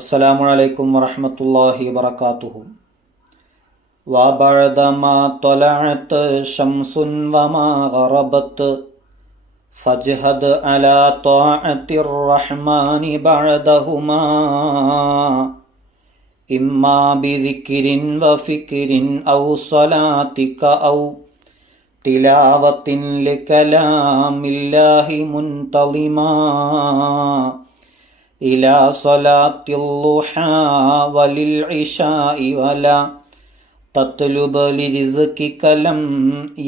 السلام عليكم ورحمة الله وبركاته. وبعدما طلعت شمس وما غربت فاجهد على طاعة الرحمن بعدهما إما بذكر وفكر أو صلاتك أو تلاوة لكلام الله منتظما إلى صلاة الضحى وللعشاء ولا تطلب لرزقك لم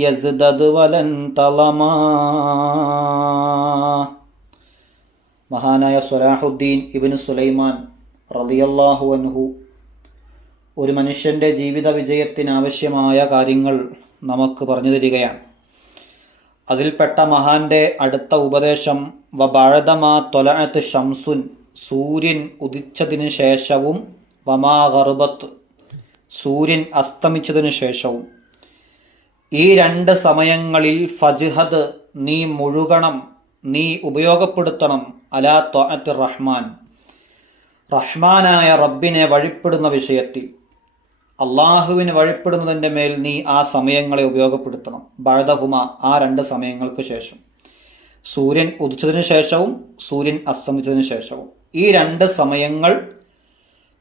يزدد ولن تلما. മഹാനായ സ്വലാഹുദ്ദീൻ ഇബ്നു സുലൈമാൻ റളിയല്ലാഹു അൻഹു ഒരു മനുഷ്യൻ്റെ ജീവിത വിജയത്തിനാവശ്യമായ കാര്യങ്ങൾ നമുക്ക് പറഞ്ഞു തരികയാണ്. അതിൽപ്പെട്ട മഹാന്റെ അടുത്ത ഉപദേശം വബഅദമാ ത്വലഅത് ഷംസുൻ, സൂര്യൻ ഉദിച്ചതിന് ശേഷവും, വമാ ഗർബത്ത്, സൂര്യൻ അസ്തമിച്ചതിന് ശേഷവും. ഈ രണ്ട് സമയങ്ങളിൽ ഫജ്ഹദ്, നീ മുഴുകണം, നീ ഉപയോഗപ്പെടുത്തണം, അലാ ത്വഅത്തി റഹ്മാൻ, റഹ്മാനായ റബ്ബിനെ വഴിപ്പെടുന്ന വിഷയത്തിൽ, അള്ളാഹുവിന് വഴിപ്പെടുന്നതിൻ്റെ മേൽ നീ ആ സമയങ്ങളെ ഉപയോഗപ്പെടുത്തണം. ബഅദഹുമ, ആ രണ്ട് സമയങ്ങൾക്ക് ശേഷം, സൂര്യൻ ഉദിച്ചതിന് ശേഷവും സൂര്യൻ അസ്തമിച്ചതിന് ശേഷവും. ഈ രണ്ട് സമയങ്ങൾ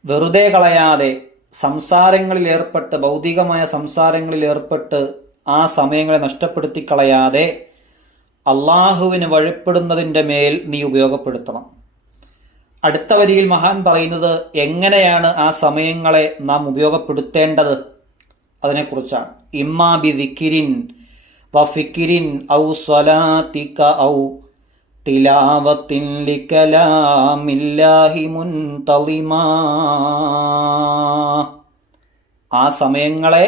വെറുതെ കളയാതെ സംസാരങ്ങളിൽ ഏർപ്പെട്ട്, ഭൗതികമായ സംസാരങ്ങളിൽ ഏർപ്പെട്ട് ആ സമയങ്ങളെ നഷ്ടപ്പെടുത്തി കളയാതെ അള്ളാഹുവിന് വഴിപ്പെടുന്നതിൻ്റെ മേൽ നീ ഉപയോഗപ്പെടുത്തണം. അടുത്ത വരിയിൽ മഹാൻ പറയുന്നത് എങ്ങനെയാണ് ആ സമയങ്ങളെ നാം ഉപയോഗപ്പെടുത്തേണ്ടത് അതിനെക്കുറിച്ചാണ്. ഇമ്മാ ബി ദിക്രിൻ വഫിക്രിൻ ഔ സ്വലാത്തിക ഔ തിലാവത്തിൻ ലികലാമില്ലാഹി മുൻതളിമാ. ആ സമയങ്ങളെ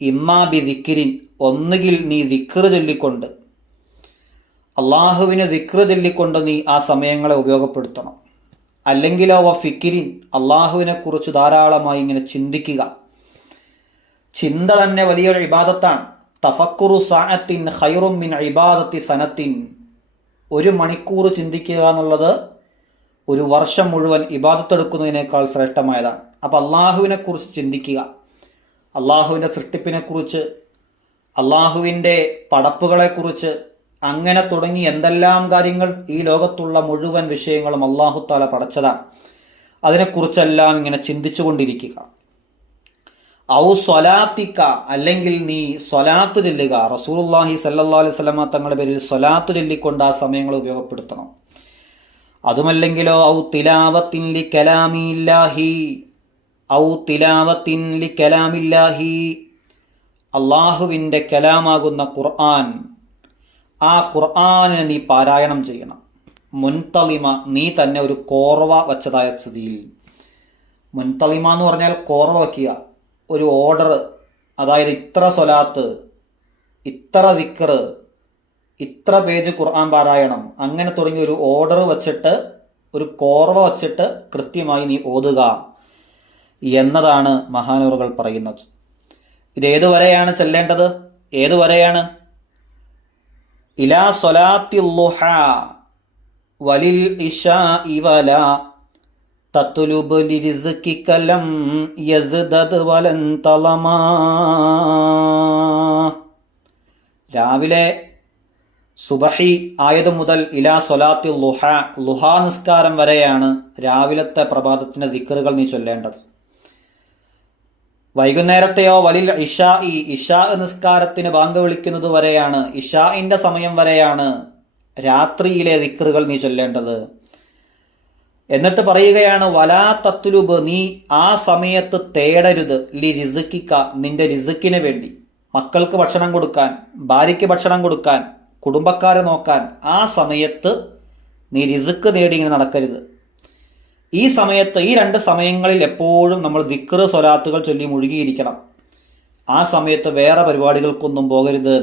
ഇമ്മാ ബി ദിക്രിൻ, ഒന്നുകിൽ നീ ദിക്ർ ചൊല്ലിക്കൊണ്ട്, അള്ളാഹുവിന് ദിക്ർ ചൊല്ലിക്കൊണ്ട് നീ ആ സമയങ്ങളെ ഉപയോഗപ്പെടുത്തണം. അല്ലെങ്കിലോ വഫിക്രിൻ, അള്ളാഹുവിനെ കുറിച്ച് ധാരാളമായി ഇങ്ങനെ ചിന്തിക്കുക. ചിന്ത തന്നെ വലിയൊരു ഇബാദത്താണ്. തഫക്കുറു സഅത്തിൻ ഖൈറും മിൻ ഇബാദത്തി സനത്തിൻ. ഒരു മണിക്കൂർ ചിന്തിക്കുക എന്നുള്ളത് ഒരു വർഷം മുഴുവൻ ഇബാദത്ത് എടുക്കുന്നതിനേക്കാൾ ശ്രേഷ്ഠമായതാണ്. അപ്പോൾ അള്ളാഹുവിനെ കുറിച്ച് ചിന്തിക്കുക, അള്ളാഹുവിൻ്റെ സൃഷ്ടിപ്പിനെക്കുറിച്ച്, അള്ളാഹുവിൻ്റെ പടപ്പുകളെക്കുറിച്ച്, അങ്ങനെ തുടങ്ങി എന്തെല്ലാം കാര്യങ്ങൾ, ഈ ലോകത്തുള്ള മുഴുവൻ വിഷയങ്ങളും അല്ലാഹു തആല പടച്ചതാണ്. അതിനെക്കുറിച്ചെല്ലാം ഇങ്ങനെ ചിന്തിച്ചു കൊണ്ടിരിക്കുക. ഔ സ്വലാത്തിക്ക, അല്ലെങ്കിൽ നീ സ്വലാത്ത് ചൊല്ലുക. റസൂലുള്ളാഹി സ്വല്ലല്ലാഹു അലൈഹി വസല്ലമ തങ്ങളുടെ പേരിൽ സ്വലാത്ത് ചൊല്ലിക്കൊണ്ട് ആ സമയങ്ങൾ ഉപയോഗപ്പെടുത്തണം. അതുമല്ലെങ്കിലോ ഔ തിലാവത്തിൻ ലി കലാമില്ലാഹി, ഔ തിലാവത്തിൻ ലി കലാമില്ലാഹി, അള്ളാഹുവിൻ്റെ കലാമാകുന്ന ഖുർആൻ, ആ ഖുർആനെ നീ പാരായണം ചെയ്യണം. മുൻതളിമ, നീ തന്നെ ഒരു കോർവ വച്ചതായ സ്ഥിതിയിൽ. മുൻതളിമ എന്ന് പറഞ്ഞാൽ കോർവ വയ്ക്കുക, ഒരു ഓർഡർ. അതായത് ഇത്ര സ്വലാത്ത്, ഇത്ര ദിക്ർ, ഇത്ര പേജ് ഖുർആൻ പാരായണം, അങ്ങനെ തുടങ്ങി ഒരു ഓർഡർ വച്ചിട്ട്, ഒരു കോർവ വച്ചിട്ട് കൃത്യമായി നീ ഓതുക എന്നതാണ് മഹാനവറുകൾ പറയുന്നത്. ഇതേതുവരെയാണ് ചെല്ലേണ്ടത്? ഏതുവരെയാണ്? ഇലാ സ്വലാത്തി ളുഹാ വലിൽ ഇശാഇ വലാ തത്ലുബ് ലിരിസ്കിക ലം യസ്ദദ് വലൻ തളമാ. രാവിലെ സുബഹി ആയത് മുതൽ ഇലാ സ്വലാത്തി ളുഹാ, ളുഹാ നിസ്കാരം വരെയാണ് രാവിലത്തെ പ്രഭാതത്തിൻ്റെ ദിക്റുകൾ നീ ചൊല്ലേണ്ടത്. വൈകുന്നേരത്തെയോ വലിൽ ഇശാഇ, ഇശാ നിസ്കാരത്തിന് ബാങ്ക് വിളിക്കുന്നത് വരെയാണ്, ഇശാഇൻ്റെ സമയം വരെയാണ് രാത്രിയിലെ ദിക്റുകൾ നീ ചൊല്ലേണ്ടത്. എന്നിട്ട് പറയുകയാണ് വലാ തത്ലുബ്, നീ ആ സമയത്ത് തേടരുത്, ലി റിസ്കിക, നിന്റെ റിസ്ക്കിന് വേണ്ടി, മക്കൾക്ക് ഭക്ഷണം കൊടുക്കാൻ, ഭാര്യയ്ക്ക് ഭക്ഷണം കൊടുക്കാൻ, കുടുംബക്കാരെ നോക്കാൻ, ആ സമയത്ത് നീ റിസ്ക് നേടി ഇങ്ങനെ നടക്കരുത്. ഈ സമയത്ത്, ഈ രണ്ട് സമയങ്ങളിൽ എപ്പോഴും നമ്മൾ ദിക്ർ സ്വലാത്തുകൾ ചൊല്ലി മുഴുകിയിരിക്കണം. ആ സമയത്ത് വേറെ പരിപാടികൾക്കൊന്നും പോകരുത്.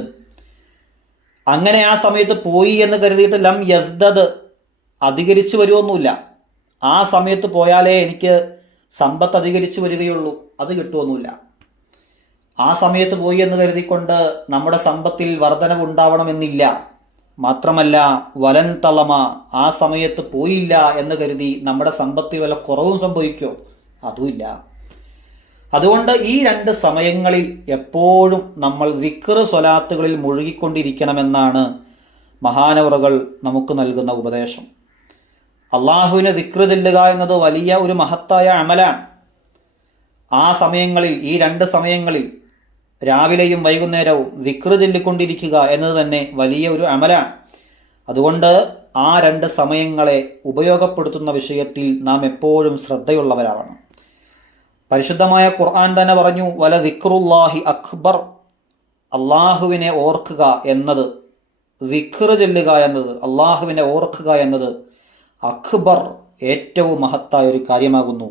അങ്ങനെ ആ സമയത്ത് പോയി എന്ന് കരുതിയിട്ട് ലം യസ്ദദ്, അധികരിച്ചു വരുമൊന്നുമില്ല. ആ സമയത്ത് പോയാലേ എനിക്ക് സമ്പത്ത് അധികരിച്ചു വരികയുള്ളൂ, അത് കിട്ടുമൊന്നുമില്ല. ആ സമയത്ത് പോയി എന്ന് കരുതിക്കൊണ്ട് നമ്മുടെ സമ്പത്തിൽ വർധനവ് ഉണ്ടാവണമെന്നില്ല. മാത്രമല്ല വലൻ തളമ, ആ സമയത്ത് പോയില്ല എന്ന് കരുതി നമ്മുടെ സമ്പത്തിൽ വല്ല കുറവും സംഭവിക്കുമോ? അതുമില്ല. അതുകൊണ്ട് ഈ 2 സമയങ്ങളിൽ എപ്പോഴും നമ്മൾ ദിക്ർ സ്വലാത്തുകളിൽ മുഴുകിക്കൊണ്ടിരിക്കണമെന്നാണ് മഹാനവറുകൾ നമുക്ക് നൽകുന്ന ഉപദേശം. അള്ളാഹുവിനെ ദിക്ർ ചെല്ലുക എന്നത് വലിയ ഒരു മഹത്തായ അമലാണ്. ആ സമയങ്ങളിൽ, ഈ 2 സമയങ്ങളിൽ രാവിലെയും വൈകുന്നേരവും ദിക്ർ ചൊല്ലിക്കൊണ്ടിരിക്കുക എന്നത് തന്നെ വലിയ ഒരു അമലാണ്. അതുകൊണ്ട് ആ 2 സമയങ്ങളെ ഉപയോഗപ്പെടുത്തുന്ന വിഷയത്തിൽ നാം എപ്പോഴും ശ്രദ്ധയുള്ളവരാവണം. പരിശുദ്ധമായ ഖുർആൻ തന്നെ പറഞ്ഞു, വല ദിക്റുല്ലാഹി അക്ബർ, അള്ളാഹുവിനെ ഓർക്കുക എന്നത്, ദിക്ർ ചൊല്ലുക എന്നത്, അള്ളാഹുവിനെ ഓർക്കുക എന്നത് അക്ബർ, ഏറ്റവും മഹത്തായ ഒരു കാര്യമാകുന്നു.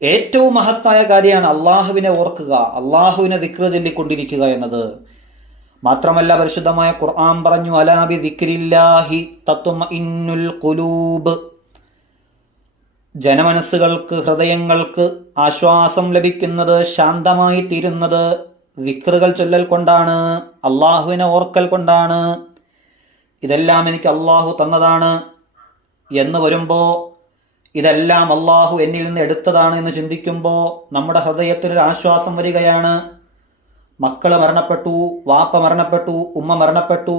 ഏറ്റവും മഹത്തായ കാര്യമാണ് അള്ളാഹുവിനെ ഓർക്കുക, അള്ളാഹുവിനെ ദിക്ർ ചൊല്ലിക്കൊണ്ടിരിക്കുക എന്നത്. മാത്രമല്ല പരിശുദ്ധമായ ഖുർആൻ പറഞ്ഞു, അലാ ബി ദിക്രില്ലാഹി തത്മഇന്നുൽ ഖുലൂബ്, ജനമനസ്സുകൾക്ക്, ഹൃദയങ്ങൾക്ക് ആശ്വാസം ലഭിക്കുന്നത്, ശാന്തമായി തീരുന്നത് ദിക്റുകൾ ചൊല്ലൽ കൊണ്ടാണ്, അള്ളാഹുവിനെ ഓർക്കൽ കൊണ്ടാണ്. ഇതെല്ലാം എനിക്ക് അള്ളാഹു തന്നതാണ് എന്ന് വരുമ്പോൾ, ഇതെല്ലാം അള്ളാഹു എന്നിൽ നിന്ന് എടുത്തതാണ് എന്ന് ചിന്തിക്കുമ്പോൾ നമ്മുടെ ഹൃദയത്തിനൊരു ആശ്വാസം വരികയാണ്. മക്കൾ മരണപ്പെട്ടു, വാപ്പ മരണപ്പെട്ടു, ഉമ്മ മരണപ്പെട്ടു,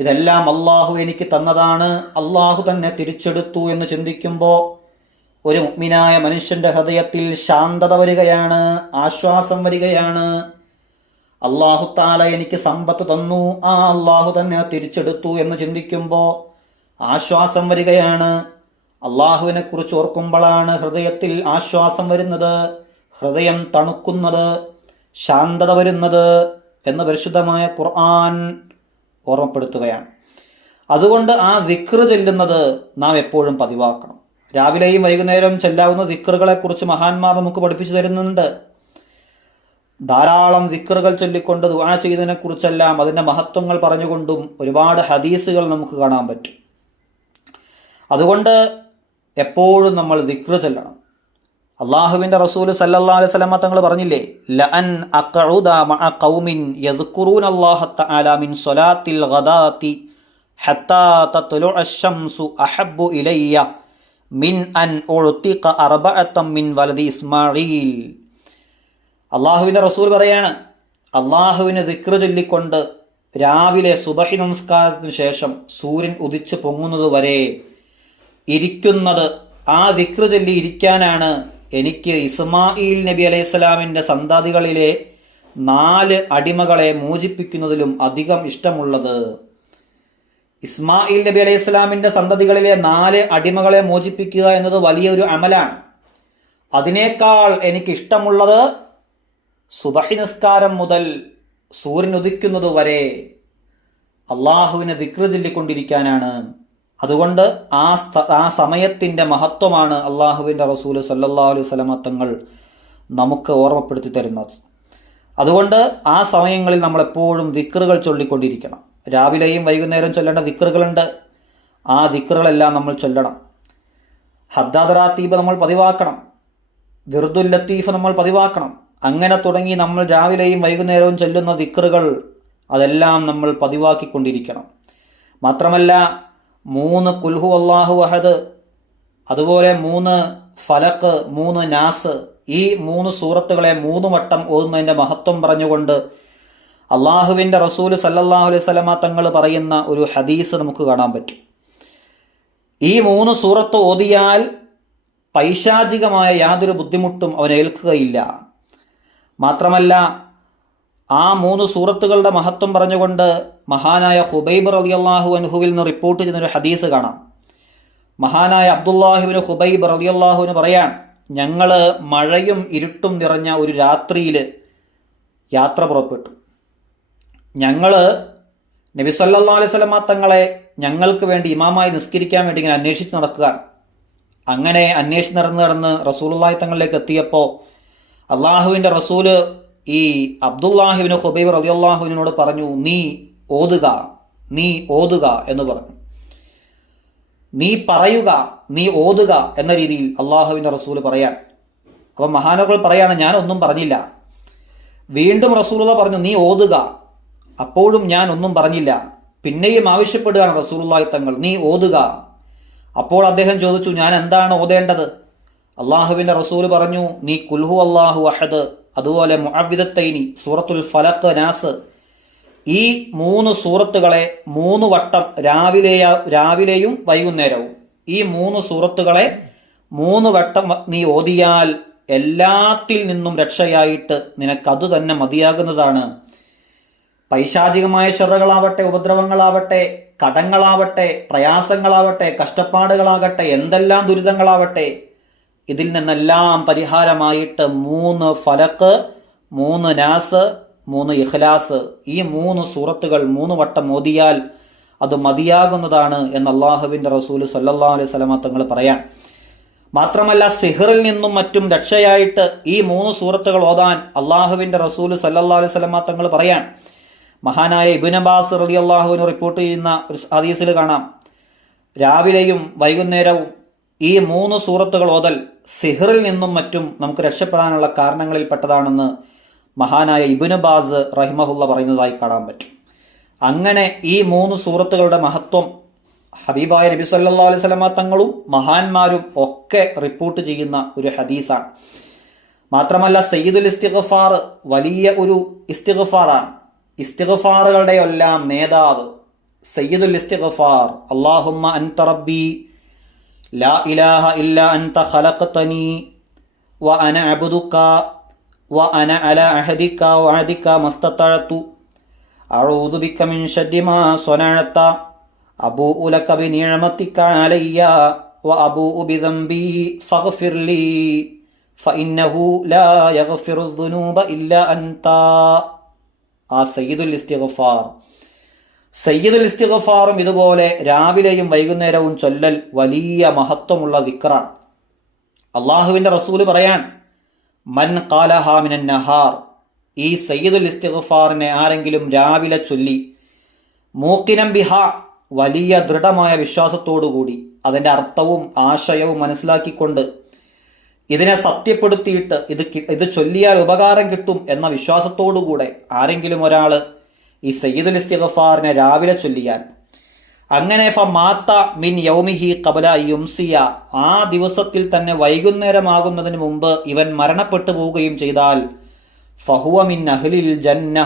ഇതെല്ലാം അള്ളാഹു എനിക്ക് തന്നതാണ്, അള്ളാഹു തന്നെ തിരിച്ചെടുത്തു എന്ന് ചിന്തിക്കുമ്പോൾ ഒരു മുഅ്മിനായ മനുഷ്യൻ്റെ ഹൃദയത്തിൽ ശാന്തത വരികയാണ്, ആശ്വാസം വരികയാണ്. അള്ളാഹു താല എനിക്ക് സമ്പത്ത് തന്നു, ആ അള്ളാഹു തന്നെ തിരിച്ചെടുത്തു എന്ന് ചിന്തിക്കുമ്പോൾ ആശ്വാസം വരികയാണ്. അള്ളാഹുവിനെ കുറിച്ച് ഓർക്കുമ്പോഴാണ് ഹൃദയത്തിൽ ആശ്വാസം വരുന്നത്, ഹൃദയം തണുക്കുന്നത്, ശാന്തത വരുന്നത് എന്ന് പരിശുദ്ധമായ ഖുർആൻ ഓർമ്മപ്പെടുത്തുകയാണ്. അതുകൊണ്ട് ആ ദിക്ർ ചൊല്ലുന്നത് നാം എപ്പോഴും പതിവാക്കണം. രാവിലെയും വൈകുന്നേരവും ചെല്ലാവുന്ന ദിക്റുകളെക്കുറിച്ച് മഹാന്മാർ നമുക്ക് പഠിപ്പിച്ചു തരുന്നുണ്ട്. ധാരാളം ദിക്റുകൾ ചൊല്ലിക്കൊണ്ട് ദുആ ചെയ്തതിനെ കുറിച്ചെല്ലാം അതിൻ്റെ മഹത്വങ്ങൾ പറഞ്ഞുകൊണ്ടും ഒരുപാട് ഹദീസുകൾ നമുക്ക് കാണാൻ പറ്റും. അതുകൊണ്ട് എപ്പോഴും നമ്മൾ ദിക്ർ ചൊല്ലണം. അള്ളാഹുവിൻ്റെ റസൂൽ സല്ലല്ലാഹു അലൈഹി വസല്ലം തങ്ങൾ പറഞ്ഞില്ലേ, ലഅൻ അഖഉദ മഅ ഖൗമിൻ യദ്കുറൂനല്ലാഹ തആല മിൻ സ്വലാത്തിൽ ഗദാതി ഹത്താ തത്ലുഅ അശംസു അഹബ്ബു ഇലയ്യ മിൻ അൻ ഉഅ്തിഖ അർബഅതൻ മിൻ വലദി ഇസ്മാഈൽ. അള്ളാഹുവിൻ്റെ റസൂൽ പറയാണ്, അള്ളാഹുവിന് ദിക്ർ ചൊല്ലിക്കൊണ്ട് രാവിലെ സുബഹി നമസ്കാരത്തിന് ശേഷം സൂര്യൻ ഉദിച്ചു പൊങ്ങുന്നത് വരെ ഇരിക്കുന്നത്, ആ ദിക്ർ ചൊല്ലി ഇരിക്കാനാണ് എനിക്ക് ഇസ്മായിൽ നബി അലൈഹിസ്സലാമിൻ്റെ സന്തതികളിലെ 4 അടിമകളെ മോചിപ്പിക്കുന്നതിലും അധികം ഇഷ്ടമുള്ളത്. ഇസ്മായിൽ നബി അലൈഹിസ്സലാമിൻ്റെ സന്തതികളിലെ 4 അടിമകളെ മോചിപ്പിക്കുക എന്നത് വലിയൊരു അമലാണ്. അതിനേക്കാൾ എനിക്കിഷ്ടമുള്ളത് സുബഹി നിസ്കാരം മുതൽ സൂര്യൻ ഉദിക്കുന്നത് വരെ അള്ളാഹുവിനെ ദിക്ർ ചൊല്ലിക്കൊണ്ടിരിക്കാനാണ്. അതുകൊണ്ട് ആ സമയത്തിൻ്റെ മഹത്വമാണ് അള്ളാഹുവിൻ്റെ റസൂൽ സല്ലല്ലാഹു അലൈഹി വസല്ലം തങ്ങൾ നമുക്ക് ഓർമ്മപ്പെടുത്തി തരുന്നത്. അതുകൊണ്ട് ആ സമയങ്ങളിൽ നമ്മളെപ്പോഴും ദിക്റുകൾ ചൊല്ലിക്കൊണ്ടിരിക്കണം. രാവിലെയും വൈകുന്നേരം ചൊല്ലേണ്ട ദിക്റുകളുണ്ട്, ആ ദിക്റുകളെല്ലാം നമ്മൾ ചൊല്ലണം. ഹദ്ദാദ് റാത്തീബ് നമ്മൾ പതിവാക്കണം, വിർദുൽ ലത്തീഫ് നമ്മൾ പതിവാക്കണം. അങ്ങനെ തുടങ്ങി നമ്മൾ രാവിലെയും വൈകുന്നേരവും ചൊല്ലുന്ന ദിക്റുകൾ അതെല്ലാം നമ്മൾ പതിവാക്കിക്കൊണ്ടിരിക്കണം. മാത്രമല്ല 3 കുൽഹു അല്ലാഹു അഹദ്, അതുപോലെ 3 ഫലക്ക്, 3 നാസ്, ഈ 3 സൂറത്തുകളെ 3 വട്ടം ഓതുന്നതിൻ്റെ മഹത്വം പറഞ്ഞുകൊണ്ട് അള്ളാഹുവിൻ്റെ റസൂൽ സല്ലല്ലാഹു അലൈഹി വസല്ലമ തങ്ങൾ പറയുന്ന ഒരു ഹദീസ് നമുക്ക് കാണാൻ പറ്റും. ഈ 3 സൂറത്ത് ഓതിയാൽ പൈശാചികമായ യാതൊരു ബുദ്ധിമുട്ടും അവൻ ഏൽക്കുകയില്ല. മാത്രമല്ല ആ 3 സൂറത്തുകളുടെ മഹത്വം പറഞ്ഞുകൊണ്ട് മഹാനായ ഹുബൈബ് റളിയല്ലാഹു അൻഹുവിൽ നിന്ന് റിപ്പോർട്ട് ചെയ്യുന്നൊരു ഹദീസ് കാണാം. മഹാനായ അബ്ദുല്ലാഹിബ്നു ഹുബൈബ് റളിയല്ലാഹുവിന് പറയാൻ, ഞങ്ങൾ മഴയും ഇരുട്ടും നിറഞ്ഞ ഒരു രാത്രിയിൽ യാത്ര പുറപ്പെട്ടു. ഞങ്ങൾ നബി സല്ലല്ലാഹു അലൈഹി വസല്ലമ തങ്ങളെ ഞങ്ങൾക്ക് വേണ്ടി ഇമാമായി നിസ്കരിക്കാൻ വേണ്ടി ഇങ്ങനെ അന്വേഷിച്ച് നടക്കുക. അങ്ങനെ അന്വേഷിച്ച് നടന്ന് റസൂലുള്ളാഹി തങ്ങളിലേക്ക് എത്തിയപ്പോൾ അള്ളാഹുവിൻ്റെ റസൂല് ഈ അബ്ദുല്ലാഹിബ്നു ഹുബൈബ് റളിയല്ലാഹുവിനോട് പറഞ്ഞു, നീ ഓതുക എന്ന് പറഞ്ഞു. നീ പറയുക, നീ ഓതുക എന്ന രീതിയിൽ അള്ളാഹുവിൻ്റെ റസൂല് പറയാൻ. അപ്പം മഹാനവറുകൾ പറയാണ്, ഞാനൊന്നും പറഞ്ഞില്ല. വീണ്ടും റസൂലുള്ള പറഞ്ഞു, നീ ഓതുക. അപ്പോഴും ഞാൻ ഒന്നും പറഞ്ഞില്ല. പിന്നെയും ആവശ്യപ്പെടുകയാണ് റസൂലുള്ളാഹി തങ്ങൾ, നീ ഓതുക. അപ്പോൾ അദ്ദേഹം ചോദിച്ചു, ഞാൻ എന്താണ് ഓതേണ്ടത്? അള്ളാഹുവിൻ്റെ റസൂൽ പറഞ്ഞു, നീ കുൽഹു അല്ലാഹു അഹദ്, അതുപോലെ മുഅവ്വിദത്തൈനി, സൂറത്തുൽ ഫലഖ്, നാസ്, ഈ 3 സൂറത്തുകളെ 3 വട്ടം രാവിലെയും വൈകുന്നേരവും ഈ 3 സൂറത്തുകളെ 3 വട്ടം നീ ഓതിയാൽ എല്ലാത്തിൽ നിന്നും രക്ഷയായിട്ട് നിനക്കതു തന്നെ മതിയാകുന്നതാണ്. പൈശാചികമായ ശർറകളാവട്ടെ, ഉപദ്രവങ്ങളാവട്ടെ, കടങ്ങളാവട്ടെ, പ്രയാസങ്ങളാവട്ടെ, കഷ്ടപ്പാടുകളാകട്ടെ, എന്തെല്ലാം ദുരിതങ്ങളാവട്ടെ, ഇതിൽ നിന്നെല്ലാം പരിഹാരമായിട്ട് 3 ഫലക്ക്, 3 നാസ്, 3 ഇഖ്ലാസ്, ഈ 3 സൂറത്തുകൾ 3 വട്ടം ഓതിയാൽ അത് മതിയാകുന്നതാണ് എന്ന് അള്ളാഹുവിൻ്റെ റസൂൽ സല്ലല്ലാഹു അലൈഹി വസല്ലം തങ്ങൾ പറയാൻ. മാത്രമല്ല സിഹറിൽ നിന്നും മറ്റും രക്ഷയായിട്ട് ഈ 3 സൂറത്തുകൾ ഓതാൻ അള്ളാഹുവിൻ്റെ റസൂൽ സല്ലല്ലാഹു അലൈഹി വസല്ലം തങ്ങൾ പറയാൻ. മഹാനായ ഇബ്നു അബ്ബാസ് റളിയല്ലാഹു അൻഹു റിപ്പോർട്ട് ചെയ്യുന്ന ഒരു ഹദീസിൽ കാണാം, രാവിലെയും വൈകുന്നേരവും ഈ 3 സൂറത്തുകൾ ഓതൽ സിഹറിൽ നിന്നും മറ്റും നമുക്ക് രക്ഷപ്പെടാനുള്ള കാരണങ്ങളിൽ പെട്ടതാണെന്ന് മഹാനായ ഇബ്നു അബ്ബാസ് റഹിമഹുല്ല പറയുന്നതായി കാണാൻ പറ്റും. അങ്ങനെ ഈ 3 സൂറത്തുകളുടെ മഹത്വം ഹബീബായ നബി സല്ലല്ലാഹു അലൈഹി വസല്ലം തങ്ങളും മഹാന്മാരും ഒക്കെ റിപ്പോർട്ട് ചെയ്യുന്ന ഒരു ഹദീസാണ്. മാത്രമല്ല സയ്യിദുൽ ഇസ്തിഗ്ഫാർ വലിയ ഒരു ഇസ്തിഗ്ഫാറാണ്. ഇസ്തിഗ്ഫാറുകളുടെ എല്ലാം നേതാവ് സയ്യിദുൽ ഇസ്തിഗ്ഫാർ, അല്ലാഹുമ്മ അൻത റബ്ബി ലാ ഇലാഹ ഇല്ലാ അൻത ഖലഖ്തനി വ അന അബ്ദുക വ അന അലാ അഹദിക വഅദിക മസ്തതഅതു അഊദു ബിക മിൻ ശർരി മാ സ്വനഅത അബൂഉ ലക ബിനിഅമതിക അലയ്യ വ അബൂഉ ബിദംബി ഫഗ്ഫിർ ലീ ഫഇന്നഹു ലാ യഗ്ഫിറു ദുനൂബ ഇല്ലാ അൻത. ആ സയ്യിദുൽ ഇസ്തിഗ്ഫാർ, സയ്യിദുൽ ഇസ്തിഗ്ഫാറും ഇതുപോലെ രാവിലെയും വൈകുന്നേരവും ചൊല്ലൽ വലിയ മഹത്വമുള്ള ദിക്റാണ്. അള്ളാഹുവിൻ്റെ റസൂല് പറയാൻ, മൻ ഖാലഹാ മിനൻ നഹാർ, ഈ സയ്യിദുൽ ഇസ്തിഗ്ഫാറിനെ ആരെങ്കിലും രാവിലെ ചൊല്ലി, മൂക്കിനം ബിഹ, വലിയ ദൃഢമായ വിശ്വാസത്തോടുകൂടി അതിൻ്റെ അർത്ഥവും ആശയവും മനസ്സിലാക്കിക്കൊണ്ട് ഇതിനെ സത്യപ്പെടുത്തിയിട്ട് ഇത് ചൊല്ലിയാൽ ഉപകാരം കിട്ടും എന്ന വിശ്വാസത്തോടുകൂടെ ആരെങ്കിലും ഒരാൾ ഈ സയ്യിദുൽ ഇസ്തിഗ്ഫാറിനെ രാവിലെ ചൊല്ലിയാൽ, അങ്ങനെ ഫമാത്ത മിൻ യൗമിഹി ഖബല യുംസിയ, ആ ദിവസത്തിൽ തന്നെ വൈകുന്നേരമാകുന്നതിന് മുമ്പ് ഇവൻ മരണപ്പെട്ടു പോവുകയും ചെയ്താൽ, ഫഹുവ മിൻ അഹ്ലിൽ ജന്ന,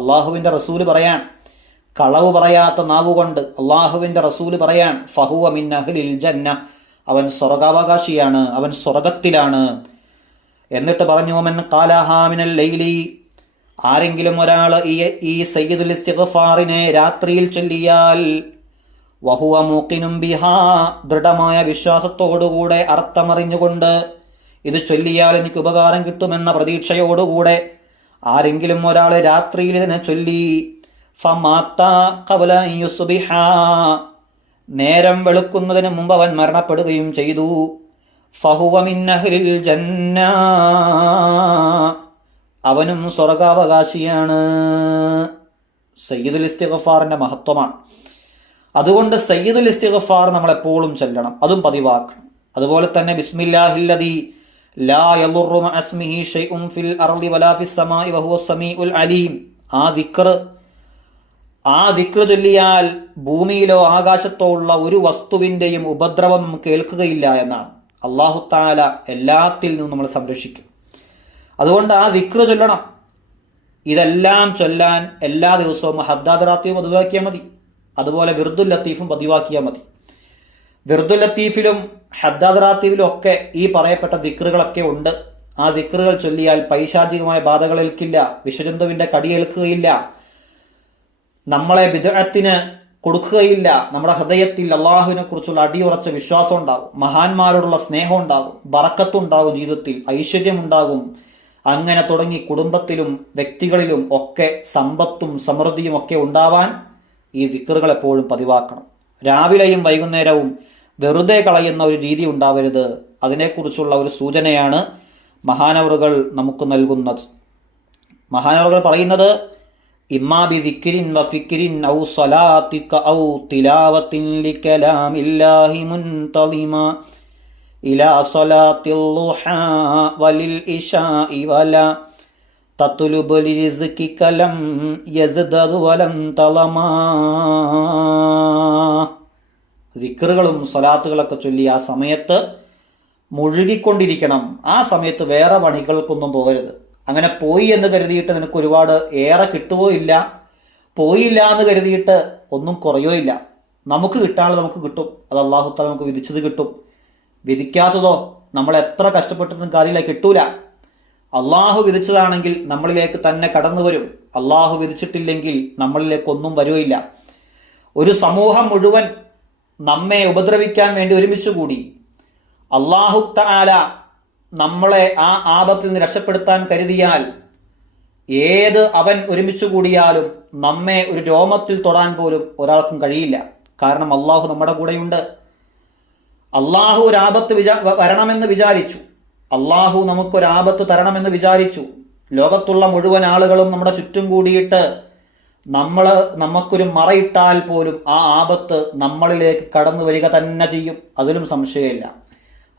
അള്ളാഹുവിൻ്റെ റസൂല് പറയാൻ, കളവ് പറയാത്ത നാവുകൊണ്ട് അള്ളാഹുവിൻ്റെ റസൂല് പറയാൻ, ഫഹുവ മിൻ അഹ്ലിൽ ജന്ന, അവൻ സ്വർഗാവകാശിയാണ്, അവൻ സ്വർഗത്തിലാണ്. എന്നിട്ട് പറഞ്ഞു, മൻ ഖാലഹാ മിനൽ ലൈലി, ആരെങ്കിലും ഒരാൾ ഈ സയ്യിദുൽ ഇസ്തിഗ്ഫാറിനെ രാത്രിയിൽ ചൊല്ലിയാൽ, വഹുവ മൂഖിനും ബിഹാ, ദൃഢമായ വിശ്വാസത്തോടുകൂടെ അർത്ഥമറിഞ്ഞുകൊണ്ട് ഇത് ചൊല്ലിയാൽ എനിക്ക് ഉപകാരം കിട്ടുമെന്ന പ്രതീക്ഷയോടുകൂടെ ആരെങ്കിലും ഒരാൾ രാത്രിയിൽ ഇതിനെ ചൊല്ലി, ഫമാത്ത ഖബല യുസ്ബിഹ, നേരം വെളുക്കുന്നതിന് മുമ്പ് അവൻ മരണപ്പെടുകയും ചെയ്തു, ഫഹുവ മിൻ അഹ്ലിൽ ജന്ന, അവനും സ്വർഗാവകാശിയാണ്. സയ്യിദുൽ ഇസ്തിഗ്ഫാറിൻ്റെ മഹത്വമാണ്. അതുകൊണ്ട് സയ്യിദുൽ ഇസ്തിഗ്ഫാർ നമ്മളെപ്പോഴും ചൊല്ലണം, അതും പതിവാക്കണം. അതുപോലെ തന്നെ ബിസ്മില്ലാഹില്ലദീ ലാ യളുറു മഅ ഇസ്മിഹി ഷൈഉൻ ഫിൽ അർളി വലാ ഫിസ് സമാഇ വഹുവ സമീഉൽ അലീം, ആ ദിക്ർ ചൊല്ലിയാൽ ഭൂമിയിലോ ആകാശത്തോ ഉള്ള ഒരു വസ്തുവിൻ്റെയും ഉപദ്രവം നമുക്ക് കേൾക്കുകയില്ല എന്നാണ്. അല്ലാഹു തആല എല്ലാത്തിൽ നിന്നും നമ്മൾ സംരക്ഷിക്കും. അതുകൊണ്ട് ആ ദിക്ർ ചൊല്ലണം. ഇതെല്ലാം ചൊല്ലാൻ എല്ലാ ദിവസവും ഹദ്ദാദ് റാത്തീബ് പതിവാക്കിയാൽ മതി. അതുപോലെ വിർദുൽ ലത്തീഫും പതിവാക്കിയാൽ മതി. വിർദുൽ ലത്തീഫിലും ഹദ്ദാദ് റാത്തീബിലും ഒക്കെ ഈ പറയപ്പെട്ട ദിക്റുകളൊക്കെ ഉണ്ട്. ആ ദിക്റുകൾ ചൊല്ലിയാൽ പൈശാചികമായ ബാധകൾ ഏൽക്കില്ല, വിഷജന്തുവിൻ്റെ കടിയേൽക്കുകയില്ല, നമ്മളെ ബിദ്അത്തിന് കൊടുക്കുകയില്ല. നമ്മുടെ ഹൃദയത്തിൽ അള്ളാഹുവിനെ കുറിച്ചുള്ള അടിയുറച്ച വിശ്വാസം ഉണ്ടാകും, മഹാന്മാരോടുള്ള സ്നേഹം ഉണ്ടാകും, ബറക്കത്തുണ്ടാകും, ജീവിതത്തിൽ ഐശ്വര്യമുണ്ടാകും. അങ്ങനെ തുടങ്ങി കുടുംബത്തിലും വ്യക്തികളിലും ഒക്കെ സമ്പത്തും സമൃദ്ധിയും ഒക്കെ ഉണ്ടാവാൻ ഈ ദിക്റുകൾ എപ്പോഴും പതിവാക്കണം. രാവിലെയും വൈകുന്നേരവും വെറുതെ കളയുന്ന ഒരു രീതി ഉണ്ടാവരുത്. അതിനെക്കുറിച്ചുള്ള ഒരു സൂചനയാണ് മഹാനവറുകൾ നമുക്ക് നൽകുന്നത്. മഹാനവറുകൾ പറയുന്നത്, ഇമ്മാ ബി ദിക്രിൻ വ ഫിക്രിൻ ഔ സ്വലാത്തിക ഔ തിലാവത്തിൻ ലികലാമില്ലാഹി മുൻതളിമ ഇലാ സ്വലാത്തിൽ ളുഹാ വലിൽ ഇശാഇ വലാ തത്ലുബു ലിസ്കിക ലം യസ്ദദ് വലൻ തലമാ. ദിക്റുകളും സ്വലാത്തുകളൊക്കെ ചൊല്ലി ആ സമയത്ത് മുഴുകിക്കൊണ്ടിരിക്കണം. ആ സമയത്ത് വേറെ പണികൾക്കൊന്നും പോകരുത്. അങ്ങനെ പോയി എന്ന് കരുതിയിട്ട് നിനക്ക് ഒരുപാട് ഏറെ കിട്ടുകയോ ഇല്ല, പോയില്ല എന്ന് കരുതിയിട്ട് ഒന്നും കുറയോ ഇല്ല. നമുക്ക് കിട്ടാനുള്ളത് നമുക്ക് കിട്ടും. അത് അല്ലാഹു തആല നമുക്ക് വിധിച്ചത് കിട്ടും. വിധിക്കാത്തതോ നമ്മൾ എത്ര കഷ്ടപ്പെട്ടിട്ടും കാര്യമില്ല, കിട്ടൂല. അള്ളാഹു വിധിച്ചതാണെങ്കിൽ നമ്മളിലേക്ക് തന്നെ കടന്നു വരും. അള്ളാഹു വിധിച്ചിട്ടില്ലെങ്കിൽ നമ്മളിലേക്ക് ഒന്നും വരുകയില്ല. ഒരു സമൂഹം മുഴുവൻ നമ്മെ ഉപദ്രവിക്കാൻ വേണ്ടി ഒരുമിച്ച് കൂടി അല്ലാഹു തആല നമ്മളെ ആ ആപത്തിൽ നിന്ന് രക്ഷപ്പെടുത്താൻ കരുതിയാൽ ഏത് അവൻ ഒരുമിച്ച് കൂടിയാലും നമ്മെ ഒരു രോമത്തിൽ തൊടാൻ പോലും ഒരാൾക്കും കഴിയില്ല. കാരണം അള്ളാഹു നമ്മുടെ കൂടെയുണ്ട്. അള്ളാഹു ഒരു ആപത്ത് വരണമെന്ന് വിചാരിച്ചു, അള്ളാഹു നമുക്കൊരാപത്ത് തരണമെന്ന് വിചാരിച്ചു. ലോകത്തുള്ള മുഴുവൻ ആളുകളും നമ്മുടെ ചുറ്റും കൂടിയിട്ട് നമുക്കൊരു മറയിട്ടാൽ പോലും ആ ആപത്ത് നമ്മളിലേക്ക് കടന്നു വരിക തന്നെ ചെയ്യും. അതിലും സംശയമില്ല.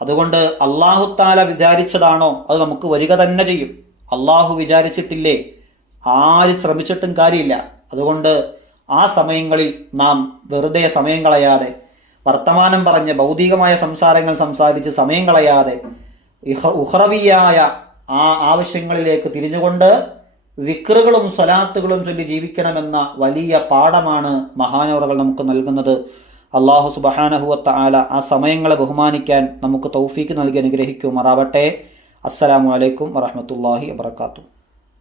അതുകൊണ്ട് അല്ലാഹു തആല വിചാരിച്ചതാണോ അത് നമുക്ക് വരിക തന്നെ ചെയ്യും. അള്ളാഹു വിചാരിച്ചിട്ടില്ലേ ആര് ശ്രമിച്ചിട്ടും കാര്യമില്ല. അതുകൊണ്ട് ആ സമയങ്ങളിൽ നാം വെറുതെ സമയം കളയാതെ, വർത്തമാനം പറഞ്ഞ് ഭൗതികമായ സംസാരങ്ങൾ സംസാരിച്ച് സമയം കളയാതെ ഉഖ്റവിയായ ആ ആവശ്യങ്ങളിലേക്ക് തിരിഞ്ഞുകൊണ്ട് ദിക്റുകളും സ്വലാത്തുകളും ചൊല്ലി ജീവിക്കണമെന്ന വലിയ പാഠമാണ് മഹാനവറുകൾ നമുക്ക് നൽകുന്നത്. അല്ലാഹു സുബ്ഹാനഹു വ തആല ആ സമയങ്ങളെ ബഹുമാനിക്കാൻ നമുക്ക് തൗഫീക്ക് നൽകി അനുഗ്രഹിക്കുമാറാവട്ടെ. അസ്സലാമു അലൈക്കും വറഹ്മത്തുള്ളാഹി വബറകാതുഹു.